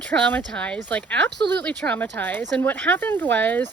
am traumatized, like absolutely traumatized. And what happened was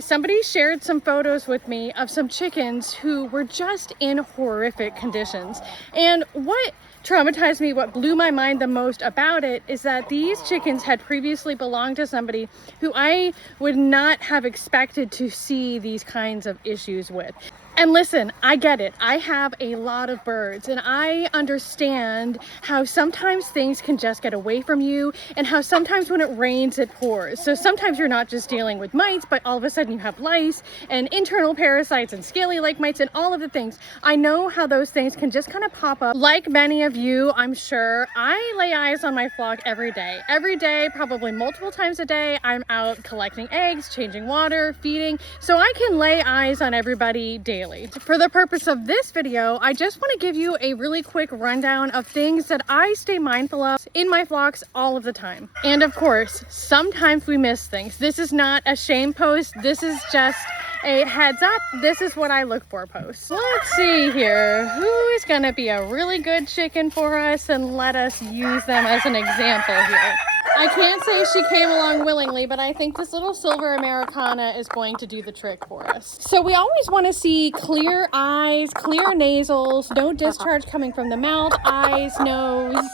somebody shared some photos with me of some chickens who were just in horrific conditions. And what traumatized me, what blew my mind the most about it, is that these chickens had previously belonged to somebody who I would not have expected to see these kinds of issues with. And listen, I get it. I have a lot of birds and I understand how sometimes things can just get away from you and how sometimes when it rains, it pours. So sometimes you're not just dealing with mites, but all of a sudden you have lice and internal parasites and scaly-like mites and all of the things. I know how those things can just kind of pop up. Like many of you, I'm sure, I lay eyes on my flock every day. Every day, probably multiple times a day, I'm out collecting eggs, changing water, feeding, so I can lay eyes on everybody daily. For the purpose of this video, I just want to give you a really quick rundown of things that I stay mindful of in my flocks all of the time. And of course, sometimes we miss things. This is not a shame post. This is just a heads up, this is what I look for post. Let's see here. Who is gonna be a really good chicken for us, and let us use them as an example here. I can't say she came along willingly, but I think this little silver Americana is going to do the trick for us. So we always want to see clear eyes, clear nasals, no discharge coming from the mouth, eyes, nose.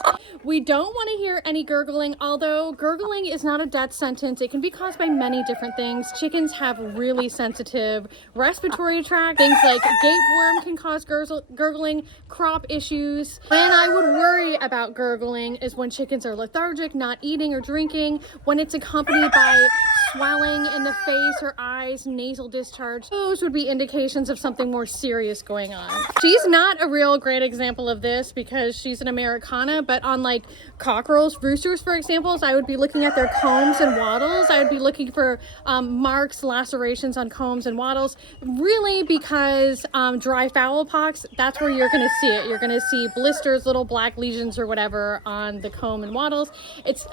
We don't want to hear any gurgling, although gurgling is not a death sentence. It can be caused by many different things. Chickens have really sensitive respiratory tract. Things like gapeworm can cause gurgling, crop issues. When I would worry about gurgling is when chickens are lethargic, not eating or drinking, when it's accompanied by swelling in the face or eyes, nasal discharge. Those would be indications of something more serious going on. She's not a real great example of this because she's an Americana, but on like cockerels, roosters, for example, I would be looking at their combs and wattles. I would be looking for marks, lacerations on combs and wattles, really because dry fowl pox, that's where you're gonna see it. You're gonna see blisters, little black lesions or whatever on the comb and wattles. It's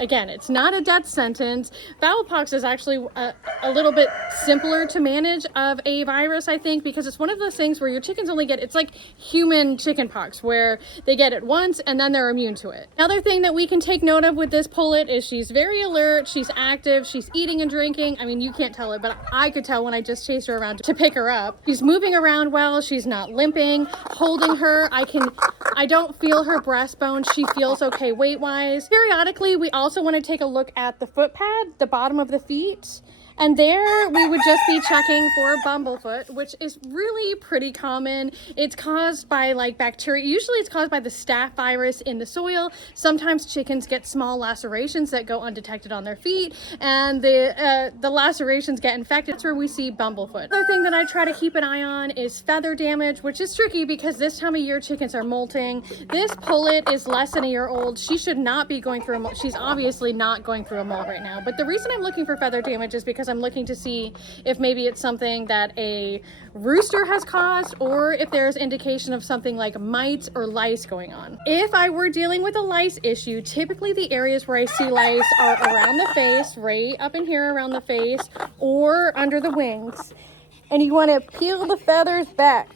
not a death sentence. Fowl pox is actually a little bit simpler to manage of a virus, I think, because it's one of those things where your chickens only get, it's like human chicken pox, where they get it once and then they're immune to it. Another thing that we can take note of with this pullet is she's very alert, she's active, she's eating and drinking. I mean, you can't tell it, but I could tell when I just chased her around to pick her up. She's moving around well, she's not limping. Holding her, I don't feel her breastbone. She feels okay weight-wise. Periodically, we also want to take a look at the foot pad, the bottom of the feet. And there we would just be checking for bumblefoot, which is really pretty common. It's caused by like bacteria. Usually it's caused by the staph virus in the soil. Sometimes chickens get small lacerations that go undetected on their feet, and the lacerations get infected. That's where we see bumblefoot. Another thing that I try to keep an eye on is feather damage, which is tricky because this time of year chickens are molting. This pullet is less than a year old. She should not be going through a molt. She's obviously not going through a molt right now. But the reason I'm looking for feather damage is because I'm looking to see if maybe it's something that a rooster has caused, or if there's indication of something like mites or lice going on. If I were dealing with a lice issue, typically the areas where I see lice are around the face, right up in here around the face, or under the wings. And you want to peel the feathers back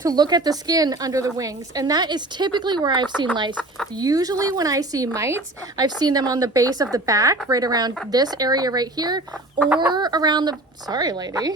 to look at the skin under the wings, and that is typically where I've seen lice. Usually when I see mites, I've seen them on the base of the back, right around this area right here, or around the, sorry lady,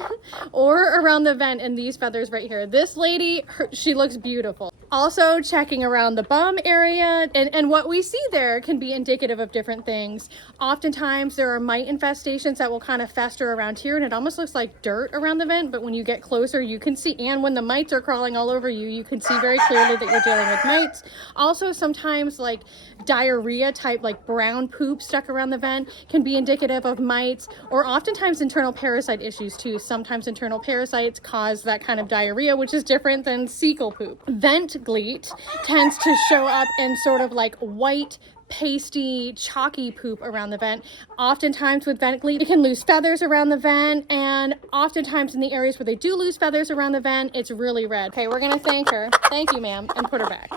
or around the vent in these feathers right here. This lady, she looks beautiful. Also checking around the bum area, and what we see there can be indicative of different things. Oftentimes there are mite infestations that will kind of fester around here, and it almost looks like dirt around the vent, but when you get closer you can see, and when the mites are crawling all over you, you can see very clearly that you're dealing with mites. Also sometimes like diarrhea type, like brown poop stuck around the vent can be indicative of mites, or oftentimes internal parasite issues too. Sometimes internal parasites cause that kind of diarrhea, which is different than cecal poop. Vent gleat tends to show up in sort of like white, pasty, chalky poop around the vent. Oftentimes with vent gleat, it can lose feathers around the vent, and oftentimes in the areas where they do lose feathers around the vent, it's really red. Okay, we're gonna thank her. Thank you, ma'am, and put her back.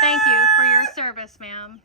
Thank you for your service, ma'am.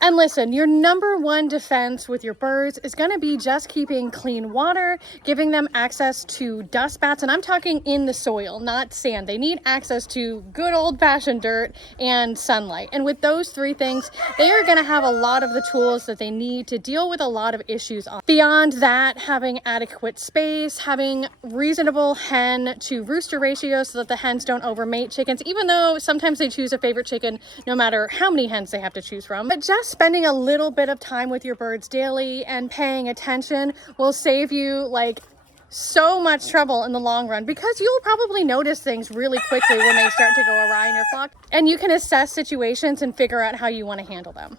And listen, your number one defense with your birds is going to be just keeping clean water, giving them access to dust bats. And I'm talking in the soil, not sand. They need access to good old fashioned dirt and sunlight. And with those three things, they are going to have a lot of the tools that they need to deal with a lot of issues. Beyond that, having adequate space, having reasonable hen to rooster ratios so that the hens don't overmate chickens, even though sometimes they choose a favorite chicken no matter how many hens they have to choose from. But just spending a little bit of time with your birds daily and paying attention will save you like so much trouble in the long run, because you'll probably notice things really quickly when they start to go awry in your flock, and you can assess situations and figure out how you want to handle them.